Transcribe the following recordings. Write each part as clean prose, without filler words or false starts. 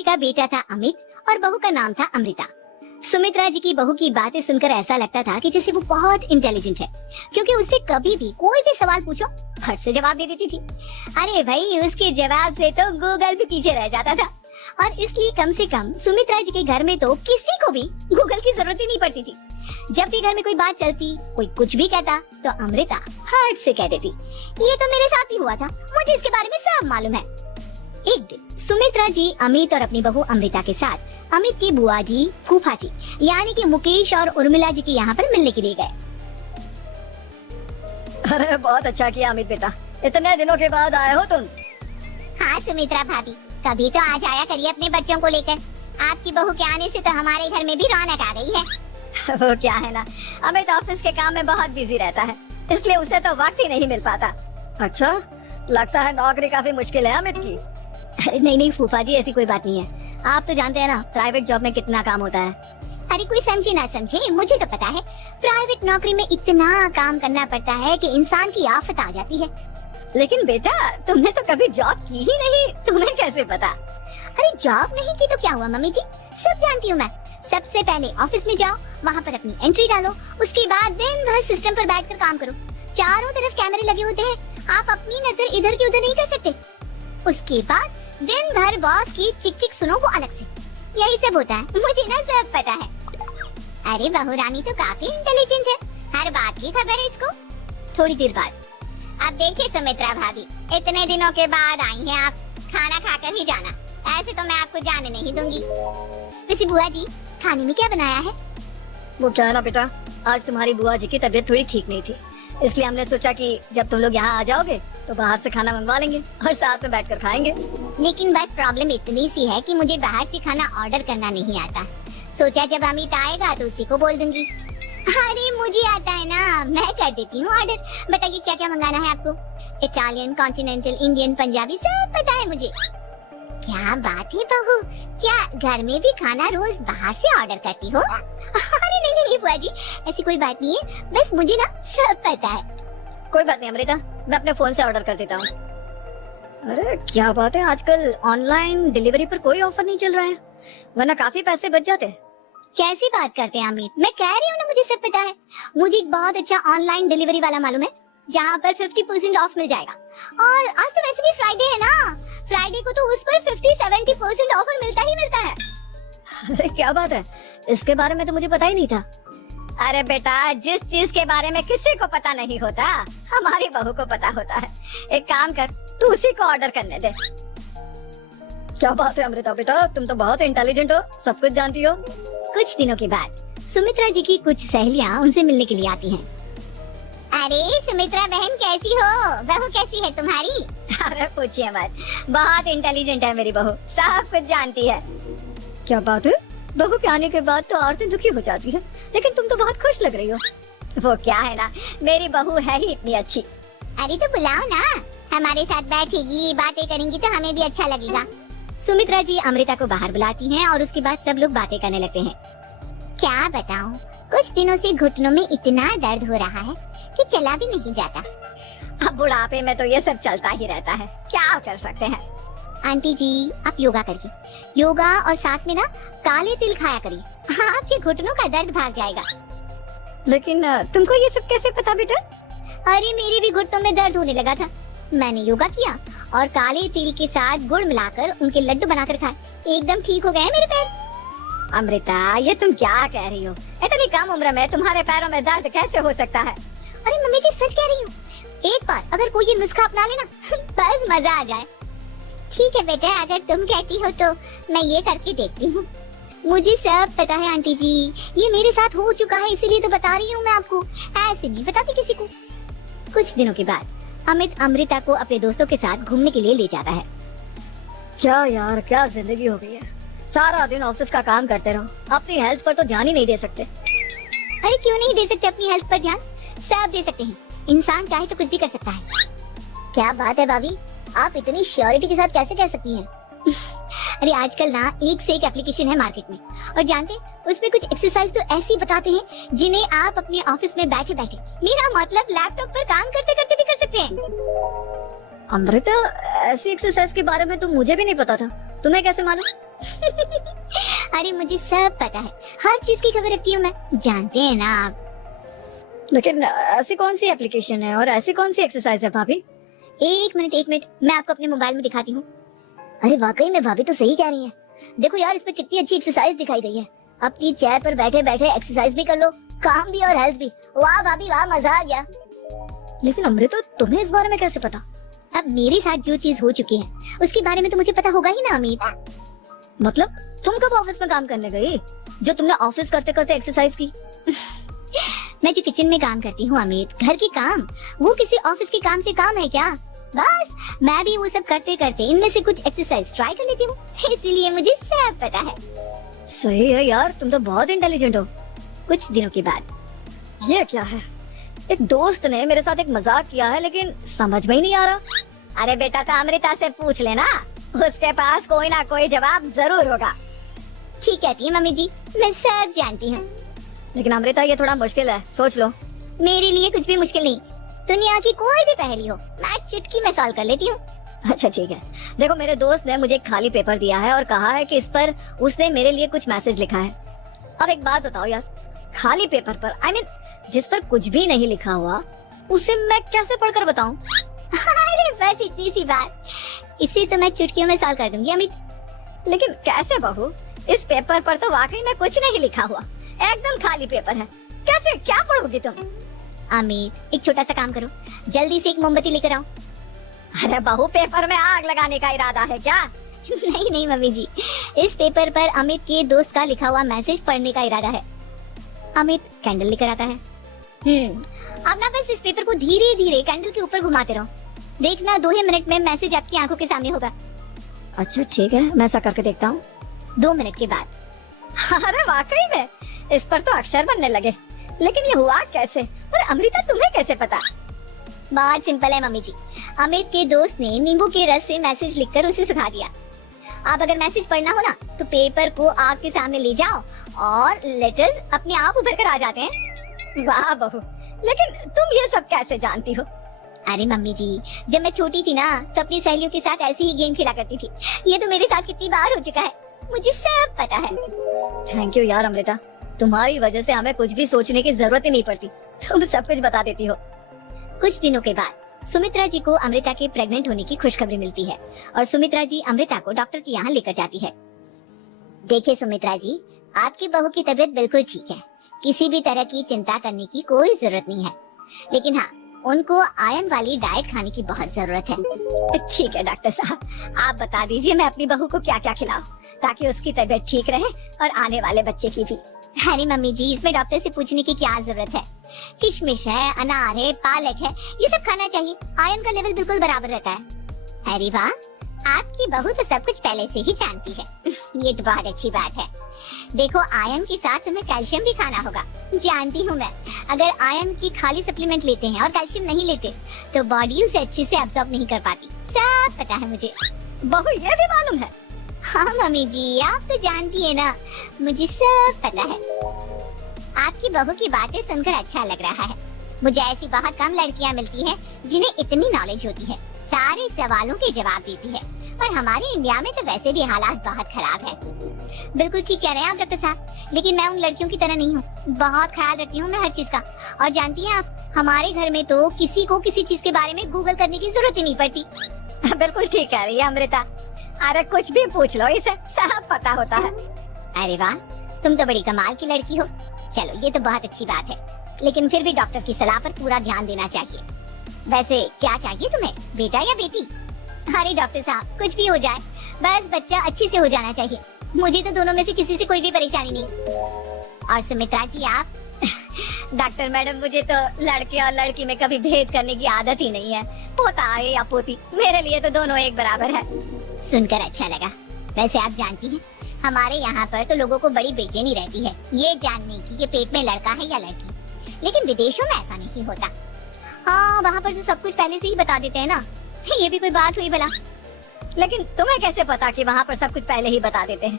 जी का बेटा था अमित और बहू का नाम था अमृता। सुमित्रा जी की बहू की बातें सुनकर ऐसा लगता था कि जैसे वो बहुत इंटेलिजेंट है, क्योंकि उससे कभी भी कोई भी सवाल पूछो फट से जवाब दे देती थी। अरे भाई, उसके जवाब से तो गूगल भी पीछे रह जाता था। और इसलिए कम से कम सुमित्रा जी के घर में तो किसी को भी गूगल की जरूरत ही नहीं पड़ती थी। जब भी घर में कोई बात चलती, कोई कुछ भी कहता, तो अमृता हट से कह देती, ये तो मेरे साथ ही हुआ था, मुझे इसके बारे में सब मालूम है। एक दिन सुमित्रा जी अमित और अपनी बहू अमृता के साथ अमित की बुआ जी, फूफा जी यानी कि मुकेश और उर्मिला जी के यहाँ पर मिलने के लिए गए। अरे बहुत अच्छा किया अमित बेटा, इतने दिनों के बाद आए हो तुम। हाँ सुमित्रा भाभी, कभी तो आ जाया करिए अपने बच्चों को लेकर। आपकी बहू के आने से तो हमारे घर में भी रौनक आ गई है। वो क्या है ना, अमित ऑफिस के काम में बहुत बिजी रहता है, इसलिए उसे तो वक्त ही नहीं मिल पाता। अच्छा, लगता है नौकरी काफी मुश्किल है अमित की। अरे नहीं नहीं फूफा जी, ऐसी कोई बात नहीं है। आप तो जानते हैं ना प्राइवेट जॉब में कितना काम होता है। अरे कोई समझे ना समझे, मुझे तो पता है प्राइवेट नौकरी में इतना काम करना पड़ता है कि इंसान की आफत आ जाती है। लेकिन बेटा, तुमने तो कभी जॉब की ही नहीं, तुम्हें कैसे पता? अरे जॉब नहीं की तो क्या हुआ मम्मी जी, सब जानती हूँ मैं। सबसे पहले ऑफिस में जाओ, वहाँ पर अपनी एंट्री डालो, उसके बाद दिन भर सिस्टम पर बैठकर काम करो। चारों तरफ कैमरे लगे होते हैं, आप अपनी नजर इधर की उधर नहीं कर सकते। उसके बाद दिन भर बॉस की चिक चिक सुनो वो अलग से। यही सब होता है, मुझे ना सब पता है। अरे बहू रानी तो काफी इंटेलिजेंट है, हर बात की खबर है इसको। थोड़ी देर बाद, अब देखिए सुमित्रा भाभी, इतने दिनों के बाद आई हैं आप, खाना खाकर ही जाना, ऐसे तो मैं आपको जाने नहीं दूंगी। वैसे बुआ जी, खाने में क्या बनाया है? वो क्या है ना बेटा, आज तुम्हारी बुआ जी की तबीयत थोड़ी ठीक नहीं थी, इसलिए हमने सोचा कि जब तुम लोग यहाँ आ जाओगे तो बाहर से खाना मंगवा लेंगे और साथ में बैठकर खाएंगे। लेकिन बस प्रॉब्लम इतनी सी है कि मुझे बाहर से खाना ऑर्डर करना नहीं आता। सोचा जब अमित आएगा तो उसी को बोल दूंगी। अरे मुझे आता है ना, मैं कर देती हूँ ऑर्डर। बताइए क्या क्या मंगाना है आपको? इटालियन, कॉन्टिनेंटल, इंडियन, पंजाबी, सब पता है मुझे। क्या बात है बहू, क्या घर में भी खाना रोज बाहर से ऑर्डर करती हो? अरे नहीं नहीं बुआ जी, ऐसी कोई बात नहीं है, बस मुझे ना सब पता है। कोई बात नहीं अमृता, मैं अपने फोन से ऑर्डर कर देता हूँ। अरे क्या बात है, आजकल ऑनलाइन डिलीवरी पर कोई ऑफर नहीं चल रहा है, वरना काफी पैसे बच जाते। कैसी बात करते हैं अमित, मैं कह रही हूँ ना मुझे सब पता है। मुझे एक बहुत अच्छा ऑनलाइन डिलीवरी वाला मालूम है, जहाँ पर 50% ऑफ मिल जाएगा। और आज तो वैसे भी फ्राइडे है ना, फ्राइडे को तो उस पर 50-70% ऑफर मिलता ही मिलता है। अरे क्या बात है, इसके बारे में तो मुझे पता ही नहीं था। अरे बेटा, जिस चीज के बारे में किसी को पता नहीं होता, हमारी बहू को पता होता है। एक काम कर, तू उसी को ऑर्डर करने दे। क्या बात है अमृता बेटा, तुम तो बहुत इंटेलिजेंट हो, सब कुछ जानती हो। कुछ दिनों के बाद सुमित्रा जी की कुछ सहेलियां उनसे मिलने के लिए आती हैं। अरे सुमित्रा बहन कैसी हो, बहू कैसी है तुम्हारी? अरे पूछिए मत, बहुत इंटेलिजेंट है मेरी बहू, सब कुछ जानती है। क्या बात है, बहू के आने के बाद तो औरतें दुखी हो जाती है, लेकिन तुम तो बहुत खुश लग रही हो। वो क्या है ना, मेरी बहू है ही इतनी अच्छी। अरे तो बुलाओ ना, हमारे साथ बैठेगी, बातें करेंगी तो हमें भी अच्छा लगेगा। सुमित्रा जी अमृता को बाहर बुलाती हैं और उसके बाद सब लोग बातें करने लगते हैं। क्या बताऊं, कुछ दिनों से घुटनों में इतना दर्द हो रहा है कि चला भी नहीं जाता। अब बुढ़ापे में तो ये सब चलता ही रहता है, क्या कर सकते हैं। आंटी जी आप योगा करिए, योगा और साथ में ना काले तिल खाया करिए, आपके घुटनों का दर्द भाग जाएगा। लेकिन तुमको ये सब कैसे पता बेटा? अरे मेरे भी घुटनों में दर्द होने लगा था, मैंने योगा किया और काले तिल के साथ गुड़ मिलाकर उनके लड्डू बनाकर खाए, एकदम ठीक हो गए मेरे पैर। अमृता, ये तुम क्या कह रही हो? इतनी कम उम्र में तुम्हारे पैरों में दर्द कैसे हो सकता है? अरे मम्मी जी सच कह रही हूँ, एक बार अगर कोई ये नुस्खा अपना लेना बस मजा आ जाए। ठीक है बेटा, अगर तुम कहती हो तो मैं ये करके देखती हूँ। मुझे सब पता है आंटी जी, ये मेरे साथ हो चुका है, इसीलिए तो बता रही हूँ मैं आपको, ऐसे नहीं बताती किसी को। कुछ दिनों के बाद अमित अमृता को अपने दोस्तों के साथ घूमने के लिए ले जाता है। क्या यार, क्या जिंदगी हो गई है, सारा दिन ऑफिस का काम करते रहो, अपनी हेल्थ पर तो ध्यान ही नहीं दे सकते। अरे क्यों नहीं दे सकते अपनी हेल्थ पर ध्यान, सब दे सकते हैं, इंसान चाहे तो कुछ भी कर सकता है। क्या बात है भाभी, आप इतनी श्योरिटी के साथ कैसे कह सकती हैं? अरे आजकल ना एक से एक एप्लीकेशन है मार्केट में, और जानते उसमें कुछ एक्सरसाइज तो ऐसी बताते हैं जिन्हें आप अपने ऑफिस में बैठे बैठे, मेरा मतलब लैपटॉप पर काम करते करते भी कर सकते हैं। अमृता, ऐसी एक्सरसाइज के बारे में तो मुझे भी नहीं पता था, तुम्हें कैसे मालूम? अरे मुझे सब पता है, हर चीज की खबर रखती हूँ मैं, जानते हैं ना आप। लेकिन ऐसी कौन सी एप्लीकेशन है और ऐसी कौन सी एक्सरसाइज है भाभी? एक मिनट, मैं आपको अपने मोबाइल में दिखाती हूँ। अरे वाकई में भाभी तो सही कह रही है। देखो यार, इसमें कितनी अच्छी एक्सरसाइज दिखाई गई है। अपनी चेयर पर बैठे बैठे एक्सरसाइज भी कर लो, काम भी और हेल्थ भी। वाह भाभी वाह, मजा आ गया। लेकिन अमृता, तुम्हें इस बारे में कैसे पता? अब मेरे साथ जो चीज हो चुकी है उसके बारे में तो मुझे पता होगा ही ना अमित। मतलब तुम कब ऑफिस में काम करने गई जो तुमने ऑफिस करते करते एक्सरसाइज की? मैं जो किचन में काम करती हूँ अमित, घर की काम, वो किसी ऑफिस के काम से काम है क्या? बस मैं भी वो सब करते करते इनमें से कुछ एक्सरसाइज ट्राई कर लेती हूँ, इसीलिए मुझे सब पता है। सही है यार, तुम तो बहुत इंटेलिजेंट हो। कुछ दिनों के बाद ये क्या है? एक दोस्त ने मेरे साथ एक मजाक किया है लेकिन समझ में ही नहीं आ रहा। अरे बेटा, तो अमृता से पूछ लेना, उसके पास कोई ना कोई जवाब जरूर होगा। ठीक कहती है मम्मी जी, मैं सब जानती हूँ। लेकिन अमृता, ये थोड़ा मुश्किल है, सोच लो। मेरे लिए कुछ भी मुश्किल नहीं, दुनिया की कोई भी पहेली हो मैं चुटकी में सॉल्व कर लेती हूँ। अच्छा ठीक है, देखो मेरे दोस्त ने मुझे एक खाली पेपर दिया है और कहा है कि इस पर उसने मेरे लिए कुछ मैसेज लिखा है। अब एक बात बताओ यार, खाली पेपर पर, I mean, जिस पर कुछ भी नहीं लिखा हुआ, उसे मैं कैसे पढ़कर बताऊं? अरे बस इतनी सी बात, इसे तो मैं चुटकियों में सॉल्व कर दूंगी अमित। लेकिन कैसे बहू? इस पेपर पर तो वाकई में कुछ नहीं लिखा हुआ, एकदम खाली पेपर है, कैसे क्या पढ़ोगी तुम? अमित, एक छोटा सा काम करो, जल्दी से एक मोमबत्ती लेकर आओ। अरे बहू, पेपर में आग लगाने का इरादा है क्या? नहीं मम्मी जी, इस पेपर पर अमित के दोस्त का लिखा हुआ मैसेज पढ़ने का इरादा है। अमित कैंडल लेकर आता है। अब ना बस इस पेपर को धीरे धीरे कैंडल के ऊपर घुमाते रहो, देखना 2 ही मिनट में मैसेज आपकी आंखों के सामने होगा। अच्छा ठीक है, मैं ऐसा करके देखता हूँ। 2 मिनट के बाद। अरे वाकई में इस पर तो अक्षर बनने लगे, लेकिन ये हुआ कैसे? और अमृता, तुम्हें कैसे पता? बहुत सिंपल है मम्मी जी, अमित के दोस्त ने नींबू के रस से मैसेज लिखकर उसे सुखा दिया। आप अगर मैसेज पढ़ना हो ना तो पेपर को आग के सामने ले जाओ और लेटर्स अपने आप उभर कर आ जाते हैं। वाह बहू, लेकिन तुम ये सब कैसे जानती हो? अरे मम्मी जी, जब मैं छोटी थी ना तो अपनी सहेलियों के साथ ऐसे ही गेम खेला करती थी। ये तो मेरे साथ कितनी बार हो चुका है, मुझे सब पता है। थैंक यू यार अमृता, तुम्हारी वजह से हमें कुछ भी सोचने की जरूरत ही नहीं पड़ती, तुम सब कुछ बता देती हो। कुछ दिनों के बाद सुमित्रा जी को अमृता के प्रेग्नेंट होने की खुशखबरी मिलती है और सुमित्रा जी अमृता को डॉक्टर के यहाँ लेकर जाती है। देखिए सुमित्रा जी, आपकी बहू की तबीयत बिल्कुल ठीक है, किसी भी तरह की चिंता करने की कोई जरूरत नहीं है, लेकिन हाँ, उनको आयरन वाली डाइट खाने की बहुत जरूरत है। ठीक है डॉक्टर साहब, आप बता दीजिए मैं अपनी बहू को क्या क्या खिलाऊं ताकि उसकी तबीयत ठीक रहे और आने वाले बच्चे की भी। अरे मम्मी जी, इसमें डॉक्टर से पूछने की क्या जरूरत है, किशमिश है, अनार है, पालक है, ये सब खाना चाहिए, आयरन का लेवल बिल्कुल बराबर रहता है। अरे वाह, आपकी बहू तो सब कुछ पहले से ही जानती है। ये तो बहुत अच्छी बात है। देखो, आयरन के साथ तुम्हें कैल्शियम भी खाना होगा, जानती हूँ मैं। अगर आयरन की खाली सप्लीमेंट लेते हैं और कैल्शियम नहीं लेते तो बॉडी उसे अच्छे से एब्जॉर्ब नहीं कर पाती, सब पता है मुझे। बहू ये भी मालूम है? हाँ मम्मी जी, आप तो जानती है ना, मुझे सब पता है। आपकी बहू की बातें सुनकर अच्छा लग रहा है। मुझे ऐसी बहुत कम लड़कियाँ मिलती हैं जिन्हें इतनी नॉलेज होती है, सारे सवालों के जवाब देती है। और हमारे इंडिया में तो वैसे भी हालात बहुत खराब है। बिल्कुल ठीक कह रहे हैं आप डॉक्टर साहब, लेकिन मैं उन लड़कियों की तरह नहीं हूँ, बहुत ख्याल रखती हूँ मैं हर चीज का। और जानती हैं आप, हमारे घर में तो किसी को किसी चीज के बारे में गूगल करने की जरूरत ही नहीं पड़ती। बिल्कुल ठीक कह रही है अमृता, अरे कुछ भी पूछ लो, इसे सब पता होता है। अरे वाह, तुम तो बड़ी कमाल की लड़की हो। चलो ये तो बहुत अच्छी बात है, लेकिन फिर भी डॉक्टर की सलाह पर पूरा ध्यान देना चाहिए। वैसे क्या चाहिए तुम्हें, बेटा या बेटी? अरे डॉक्टर साहब, कुछ भी हो जाए, बस बच्चा अच्छे से हो जाना चाहिए। मुझे तो दोनों में से किसी से कोई भी परेशानी नहीं। और सुमित्रा जी आप? डॉक्टर मैडम, मुझे तो लड़के और लड़की में कभी भेद करने की आदत ही नहीं है, पोता है या पोती, मेरे लिए तो दोनों एक बराबर है। सुनकर अच्छा लगा। वैसे आप जानती हैं, हमारे यहाँ पर तो लोगों को बड़ी बेचैनी रहती है ये जानने की कि पेट में लड़का है या लड़की, लेकिन विदेशों में ऐसा नहीं होता। हाँ, वहाँ पर तो सब कुछ पहले से ही बता देते हैं ना। ये भी कोई बात हुई भला? लेकिन तुम्हें कैसे पता कि वहाँ पर सब कुछ पहले ही बता देते हैं?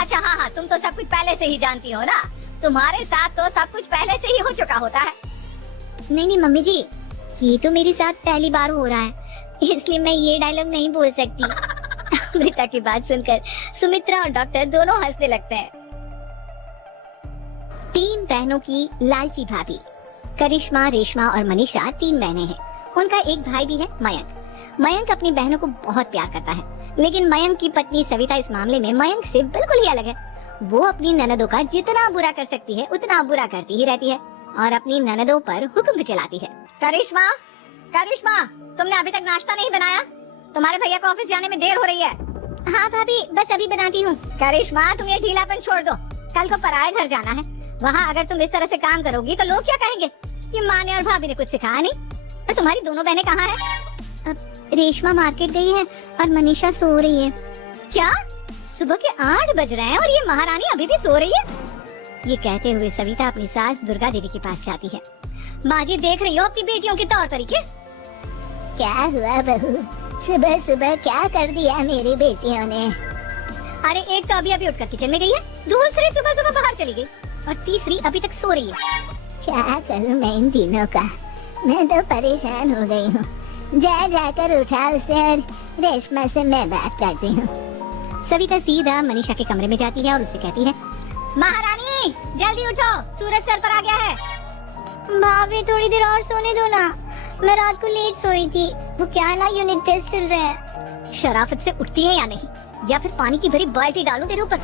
अच्छा हाँ, तुम तो सब कुछ पहले से ही जानती हो ना, तुम्हारे साथ तो सब कुछ पहले से ही हो चुका होता है। नहीं मम्मी जी, ये तो मेरे साथ पहली बार हो रहा है, इसलिए मैं ये डायलॉग नहीं बोल सकती। अमृता की बात सुनकर सुमित्रा और डॉक्टर दोनों हंसने लगते हैं। 3 बहनों की लालची भाभी। करिश्मा, रेशमा और मनीषा 3 बहनें हैं। उनका एक भाई भी है, मयंक। मयंक अपनी बहनों को बहुत प्यार करता है, लेकिन मयंक की पत्नी सविता इस मामले में मयंक से बिल्कुल ही अलग है। वो अपनी ननदों का जितना बुरा कर सकती है उतना बुरा करती ही रहती है और अपनी ननदों पर हुक्म भी चलाती है। करिश्मा, करिश्मा, तुमने अभी तक नाश्ता नहीं बनाया? तुम्हारे भैया को ऑफिस जाने में देर हो रही है। हाँ भाभी, बस अभी बनाती हूँ। करिश्मा, तुम ये ढीलापन छोड़ दो। कल को पराये घर जाना है। वहाँ अगर तुम इस तरह से काम करोगी तो लोग क्या कहेंगे कि माँ ने और भाभी ने कुछ सिखाया नहीं। और तुम्हारी दोनों बहनें कहाँ हैं? रेशमा मार्केट गई है और मनीषा सो रही है। क्या? सुबह के 8 बज रहे हैं और ये महारानी अभी भी सो रही है? ये कहते हुए सविता अपनी सास दुर्गा देवी के पास जाती है। माँ जी, देख रही हो अपनी बेटियों के तौर तरीके? क्या हुआ बहू, सुबह सुबह क्या कर दिया मेरी बेटियों ने? अरे एक तो अभी उठकर किचन में गई है, दूसरी सुबह सुबह बाहर चली गई और तीसरी अभी तक सो रही है। क्या करूं मैं इन तीनों का, मैं तो परेशान हो गई हूँ। जाकर उठा उसे और रेशमा से मैं बात करती हूँ। सविता सीधा मनीषा के कमरे में जाती है और उससे कहती है, महारानी जल्दी उठो, सूरज सर पर आ गया है। भाभी थोड़ी देर और सोने दो ना, मैं रात को लेट सोई थी। वो क्या है ना, यूनिट टेस्ट चल रहे हैं। शराफत से उठती है या नहीं, या फिर पानी की भरी बाल्टी डालूं तेरे ऊपर?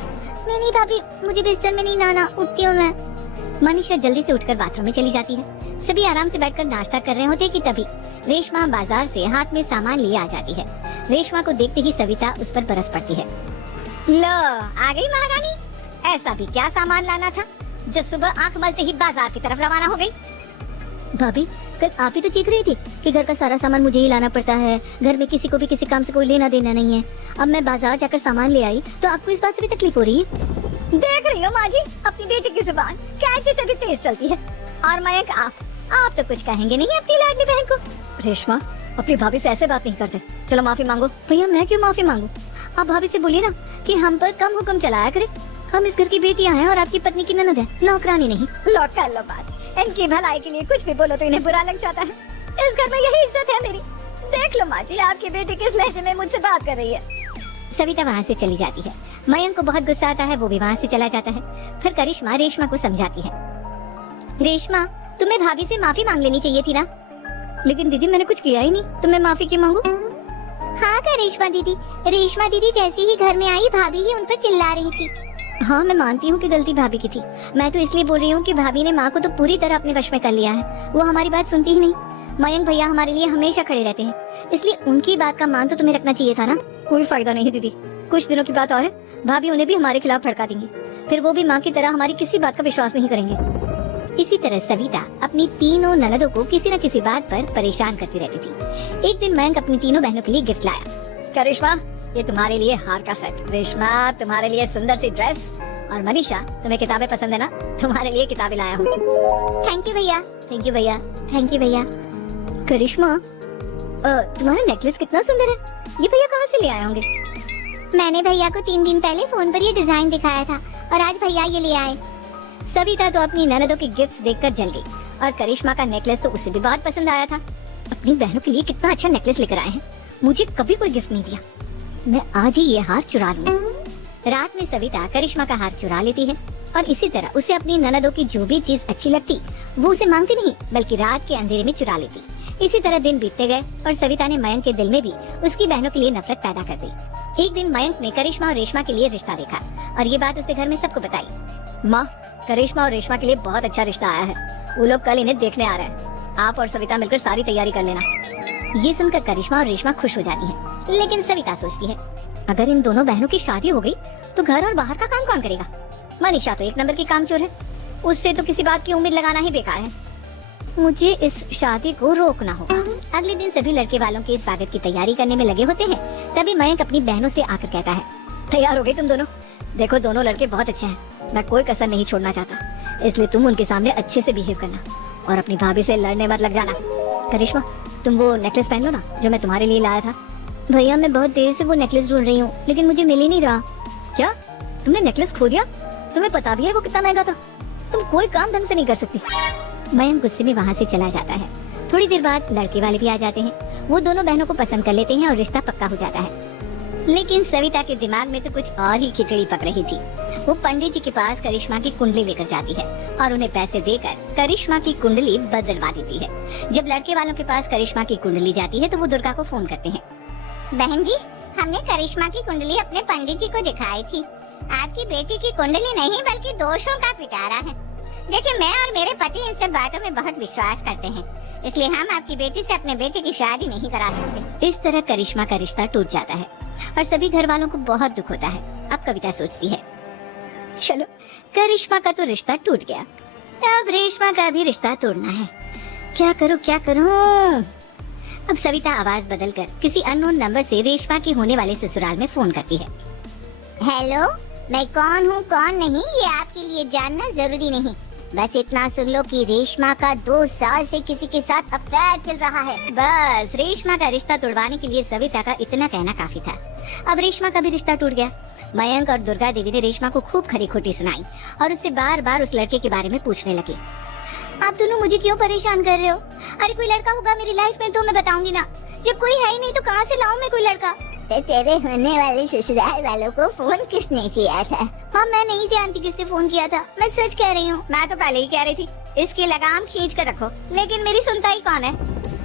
नहीं भाभी, मुझे बिस्तर में नहीं नहाना, उठती हूँ मैं। मनीषा जल्दी से उठकर बाथरूम में चली जाती है। सभी आराम से बैठकर नाश्ता कर रहे होते कि तभी रेशमा बाजार से हाथ में सामान लिए आ जाती है। रेशमा को देखते ही सविता उस पर बरस पड़ती है। लो, आ गई महारानी। ऐसा भी क्या सामान लाना था जो सुबह आंख मलते ही बाजार की तरफ रवाना हो गई? भाभी, कल आप ही तो चीख रही थी कि घर का सारा सामान मुझे ही लाना पड़ता है, घर में किसी को भी किसी काम से कोई लेना देना नहीं है। अब मैं बाजार जाकर सामान ले आई तो आपको इस बात से भी तकलीफ हो रही है? देख रही हो माँ जी, अपनी बेटी की जुबान कैसे से भी तेज चलती है। और मयंक, आप तो कुछ कहेंगे नहीं अपनी लाडली बहन को। रेशमा, अपनी भाभी से ऐसे बात नहीं करते, चलो माफी मांगो। भैया, मैं क्यों माफी मांगू? आप भाभी से बोलिए ना कि हम पर कम हुक्म चलाया करे। हम इस घर की बेटियां हैं और आपकी पत्नी की ननद है, नौकरानी नहीं। लो कर लो बात। इनकी भलाई के लिए कुछ भी बोलो तो इन्हें बुरा लग जाता है। इस घर में यही इज्जत है मेरी। देख लो माँ जी, आपकी बेटी किस लहजे में मुझसे बात कर रही है। सविता वहाँ से चली जाती है। मयंक को बहुत गुस्सा आता है, वो भी वहाँ से चला जाता है। फिर करिश्मा रेशमा को समझाती है, रेशमा तुम्हें भाभी से माफी मांग लेनी चाहिए थी ना। लेकिन दीदी, मैंने कुछ किया ही नहीं, तो मैं माफी क्यों मांगू? हाँ करिश्मा दीदी, रेशमा दीदी जैसे ही घर में आई भाभी ही उन पर चिल्ला रही थी। हाँ, मैं मानती हूँ कि गलती भाभी की थी। मैं तो इसलिए बोल रही हूँ कि भाभी ने माँ को तो पूरी तरह अपने वश में कर लिया है। वो हमारी बात सुनती ही नहीं। मयंक भैया हमारे लिए हमेशा खड़े रहते हैं, इसलिए उनकी बात का मान तो तुम्हें रखना चाहिए था ना। कोई फायदा नहीं दीदी, कुछ दिनों की बात और है, भाभी उन्हें भी हमारे खिलाफ भड़का देंगी। फिर वो भी माँ की तरह हमारी किसी बात का विश्वास नहीं करेंगे। इसी तरह सविता अपनी तीनों ननदों को किसी न किसी बात पर परेशान करती रहती थी। एक दिन मयंक अपनी तीनों बहनों के लिए गिफ्ट लाया। करिश्मा, ये तुम्हारे लिए हार का सेट। रेशमा, तुम्हारे लिए सुंदर सी ड्रेस। और मनीषा, तुम्हें किताबें पसंद है ना, तुम्हारे लिए किताबें लाया हूँ। थैंक यू भैया, थैंक यू भैया, थैंक यू भैया। करिश्मा, तुम्हारा नेकलेस कितना सुंदर है, ये भैया कहाँ से ले आए होंगे? मैंने भैया को 3 दिन पहले फोन पर ये डिजाइन दिखाया था और आज भैया ये ले आए। सविता तो अपनी ननदों की गिफ्ट्स देखकर जल गई और करिश्मा का नेकलेस तो उसे भी बहुत पसंद आया था। अपनी बहनों के लिए कितना अच्छा नेकलेस लेकर आए हैं, मुझे कभी कोई गिफ्ट नहीं दिया। मैं आज ही ये हार चुरा लूंगी। रात में सविता करिश्मा का हार चुरा लेती है और इसी तरह उसे अपनी ननदों की जो भी चीज अच्छी लगती वो उसे मांगती नहीं, बल्कि रात के अंधेरे में चुरा लेती। इसी तरह दिन बीतते गए और सविता ने मयंक के दिल में भी उसकी बहनों के लिए नफरत पैदा कर दी। एक दिन मयंक ने करिश्मा और रेशमा के लिए रिश्ता देखा और ये बात उसके घर में सबको बताई। माँ, करिश्मा और रेशमा के लिए बहुत अच्छा रिश्ता आया है, वो लोग कल इन्हें देखने आ रहे हैं। आप और सविता मिलकर सारी तैयारी कर लेना। ये सुनकर करिश्मा और रेशमा खुश हो जाती है, लेकिन सविता सोचती है, अगर इन दोनों बहनों की शादी हो गई तो घर और बाहर का काम कौन करेगा? मनीषा तो 1 नंबर की कामचोर है, उससे तो किसी बात की उम्मीद लगाना ही बेकार है। मुझे इस शादी को रोकना होगा। अगले दिन सभी लड़के वालों के स्वागत की तैयारी करने में लगे होते हैं। तभी मयंक अपनी बहनों से आकर कहता है, तैयार हो गई तुम दोनों? देखो, दोनों लड़के बहुत अच्छे हैं, मैं कोई कसर नहीं छोड़ना चाहता, इसलिए तुम उनके सामने अच्छे से बिहेव करना और अपनी भाभी से लड़ने मत लग जाना। करिश्मा, तुम वो नेकलेस पहन लो ना जो मैं तुम्हारे लिए लाया था। भैया, मैं बहुत देर से वो नेकलेस ढूंढ रही हूँ, लेकिन मुझे मिल ही नहीं रहा। क्या तुमने नेकलेस खो दिया? तुम्हें पता भी है वो कितना महंगा था? तुम कोई काम ढंग से नहीं कर सकती। मयंक गुस्से में वहाँ से चला जाता है। थोड़ी देर बाद लड़के वाले भी आ जाते हैं। वो दोनों बहनों को पसंद कर लेते हैं और रिश्ता पक्का हो जाता है। लेकिन सविता के दिमाग में तो कुछ और ही खिचड़ी पक रही थी। वो पंडित जी के पास करिश्मा की कुंडली लेकर जाती है और उन्हें पैसे देकर करिश्मा की कुंडली बदलवा देती है। जब लड़के वालों के पास करिश्मा की कुंडली जाती है तो वो दुर्गा को फोन करते हैं। बहन जी, हमने करिश्मा की कुंडली अपने पंडित जी को दिखाई थी। आपकी बेटी की कुंडली नहीं बल्कि दोषों का पिटारा है। देखिए, मैं और मेरे पति इन सब बातों में बहुत विश्वास करते हैं, इसलिए हम आपकी बेटी से अपने बेटे की शादी नहीं करा सकते। इस तरह करिश्मा का रिश्ता टूट जाता है और सभी घर वालों को बहुत दुख होता है। अब कविता सोचती है, चलो करिश्मा का तो रिश्ता टूट गया, अब रेशमा का भी रिश्ता तोड़ना है। क्या करूं क्या करूं? अब सविता आवाज बदलकर किसी अननोन नंबर से रेशमा के होने वाले ससुराल में फोन करती है। हेलो, मैं कौन हूँ कौन नहीं ये आपके लिए जानना जरूरी नहीं, बस इतना सुन लो कि रेशमा का 2 साल से किसी के साथ अफेयर चल रहा है। बस रेशमा का रिश्ता तोड़वाने के लिए सविता का इतना कहना काफी था। अब रेशमा का भी रिश्ता टूट गया। मयंक और दुर्गा देवी ने रेशमा को खूब खरी खोटी सुनाई और उससे बार बार उस लड़के के बारे में पूछने लगे। आप दोनों मुझे क्यों परेशान कर रहे हो? अरे कोई लड़का होगा मेरी लाइफ में तो मैं बताऊंगी ना, जब कोई है ही नहीं तो कहाँ से लाऊं मैं कोई लड़का? तेरे होने वाले ससुराल वालों को फोन किसने किया था? हाँ, मैं नहीं जानती किसने फोन किया था, मैं सच कह रही हूँ। मैं तो पहले ही कह रही थी इसकी लगाम खींच कर रखो, लेकिन मेरी सुनता ही कौन है।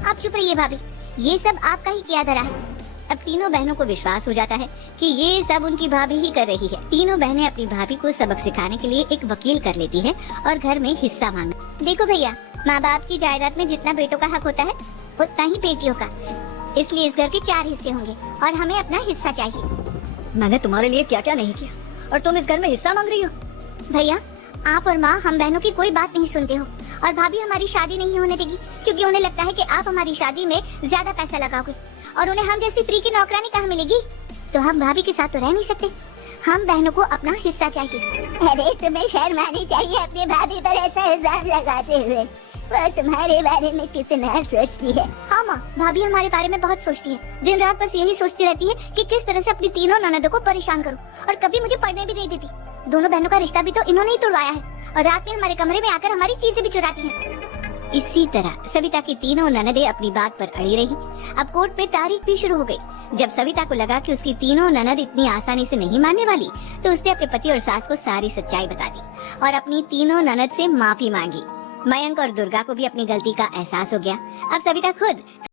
आप चुप रहिए भाभी, ये सब आपका ही किया धरा है। अब तीनों बहनों को विश्वास हो जाता है कि ये सब उनकी भाभी ही कर रही है। तीनों बहनें अपनी भाभी को सबक सिखाने के लिए एक वकील कर लेती है और घर में हिस्सा मांग। देखो भैया, माँ बाप की जायदाद में जितना बेटों का हक होता है उतना ही बेटियों का, इसलिए इस घर के 4 हिस्से होंगे और हमें अपना हिस्सा चाहिए। मैंने तुम्हारे लिए क्या क्या नहीं किया और तुम इस घर में हिस्सा मांग रही हो? भैया, आप और माँ हम बहनों की कोई बात नहीं सुनते हो और भाभी हमारी शादी नहीं होने देगी क्योंकि उन्हें लगता है कि आप हमारी शादी में ज्यादा पैसा लगाओगे और उन्हें हम जैसी फ्री की नौकरानी कहाँ मिलेगी। तो हम भाभी के साथ तो रह नहीं सकते, हम बहनों को अपना हिस्सा चाहिए। अरे तुम्हें शर्म आनी चाहिए अपनी भाभी पर ऐसा इल्जाम लगाते हुए, वो तुम्हारे बारे में कितना सोचती है। हाँ माँ, भाभी हमारे बारे में बहुत सोचती है, दिन रात बस यही सोचती रहती है कि किस तरह से अपनी तीनों ननदों को परेशान करूं और कभी मुझे पढ़ने भी नहीं देती। दोनों बहनों का रिश्ता भी तो इन्होंने ही तोड़वाया है और रात में हमारे कमरे में आकर हमारी चीजें भी चुराती हैं। इसी तरह सविता की तीनों ननदें अपनी बात पर अड़ी रही। अब कोर्ट में तारीख भी शुरू हो गई। जब सविता को लगा कि उसकी तीनों ननद इतनी आसानी से नहीं मानने वाली, तो उसने अपने पति और सास को सारी सच्चाई बता दी और अपनी तीनों ननद से माफी मांगी। मयंक और दुर्गा को भी अपनी गलती का एहसास हो गया। अब सविता खुद